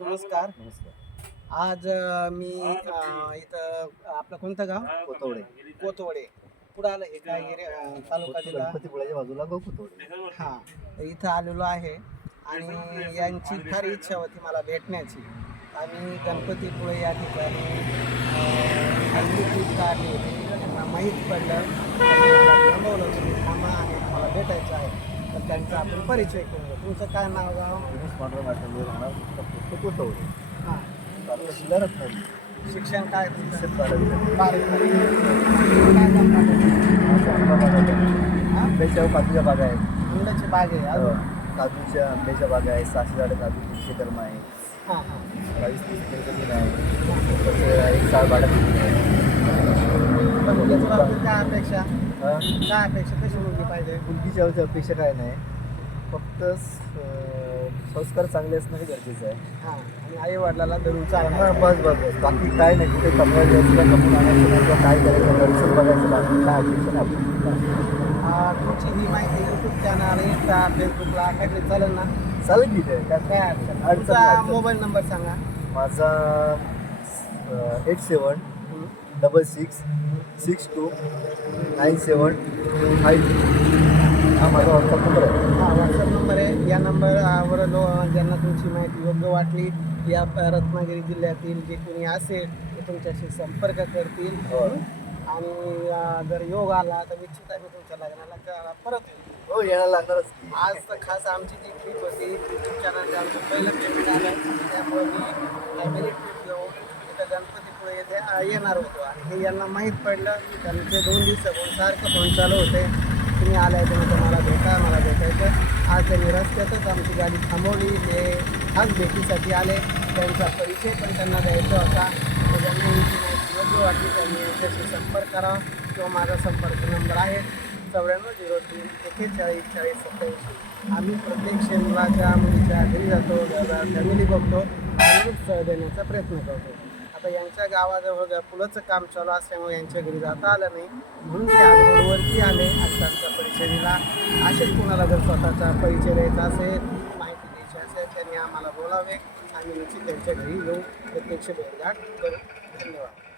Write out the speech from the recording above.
नमस्कार. नमस्कार. आज अ, मी अ, इथं आपलं कोणतं गाव? कोतवडे कोतवडे कुठं आलं? हे काय अ, तालुका जिल्हा. गणपतीपुळ्याच्या बाजूला गो कोतवडे हां. इथं आलेलो आहे आणि यांची फार इच्छा होती मला भेटण्याची. आणि गणपतीपुळे या ठिकाणी अ, हल्ली ट्रीप काढली होती. त्यांना माहीत पडलं. त्यांनी मला थांबवलं तुम्ही थांबा आणि मला भेटायचं आहे. त्यांचा आपण परिचय घेऊ तुमचं काय नाव गाव? हां. शिक्षण काय तुमचं? बारावी. काय? हां? आंब्याच्या काजूच्या बागा आहेत. आंब्याची बाग आहे अजून? अं, काजूच्या आंब्याच्या बागा आहेत. सहाशे झाडं काजू तीनशे कर्म आहे हां. हां बावीस तीस जमीन आहे तसं एक साल भाडं बाबतीत काय अपेक्षा काय अपेक्षा कशी मुलगी पाहिजे? मुलगीच्या अपेक्षा काय नाही. फक्त अं, संस्कार चांगले असणं हे गरजेचं आहे. हां आणि आई वडिलाला धरून हा, चालणार बस बस बस. बाकी काय नाही. कुठे कमवायला जायचं का कमवून आणायचं नाही. किंवा काय करायचं घरचं बघायचं बाकी काय अपेक्षा नाही तुमची ही माहिती यूट्यूब चॅनल इंस्टा फेसबुकला काहीतरी चालेल ना? चालेल की ते. काय काय अडचण? नाही. अडचण तुमचा नाही, अडचण मोबाईल नंबर सांगा. माझा eight seven. Double six six two nine seven five हा माझा व्हॉट्सअप नंबर आहे. हा व्हॉट्सअप नंबर आहे. या नंबरवर लो ज्यांना तुमची माहिती योग्य वाटली या रत्नागिरी जिल्ह्यातील जे कोणी असेल ते तुमच्याशी संपर्क करतील. हो. आणि अं, जर योग आला तर निश्चित आम्ही तुमच्या लग्नाला त्या- परत येऊ. हो येणार लागणारच की. आज तर खास आमची जी ट्रिप होती यूट्यूब चॅनलचं आमचं पहिलं पेमेंट आलं त्यामुळे मी फॅमिली ट्रिप घेऊन इथं गणपतीपुळे येथे आ- येणार होतो. आणि हे यांना माहीत पडलं त्यांचे दोन दिवसापासून सारखं फोन चालू होते. तुम्ही आलाय तुम्ही मला भेटा मला भेटायचं. आज त्यांनी रस्त्यातच आमची गाडी थांबवली. ते खास भेटीसाठी आले. त्यांचा परिचय पण त्यांना द्यायचा होता. त्यांना ही योग्य वाटली. त्यांनी यांच्याशी संपर्क करावा किंवा माझा संपर्क नंबर आहे चौऱ्याण्णव झिरो तीन एकेचाळीस चाळीस सत्तावीस आम्ही प्रत्येक शनिवारच्या मुलीच्या घरी जातो फॅमिली बघतो आणि सह देण्याचा प्रयत्न करतो. आता यांच्या गावाजवळ पुलाचं काम चालू असल्यामुळे यांच्या घरी जाता आलं नाही म्हणून ते आज रोडवरती आले आज त्यांचा असेच कुणाला जर स्वतःचा परिचय द्यायचा असेल माहिती द्यायची असेल त्यांनी आम्हाला बोलावे. आम्ही निश्चित त्यांच्या घरी येऊ. प्रत्यक्ष भेटघाट करू. धन्यवाद.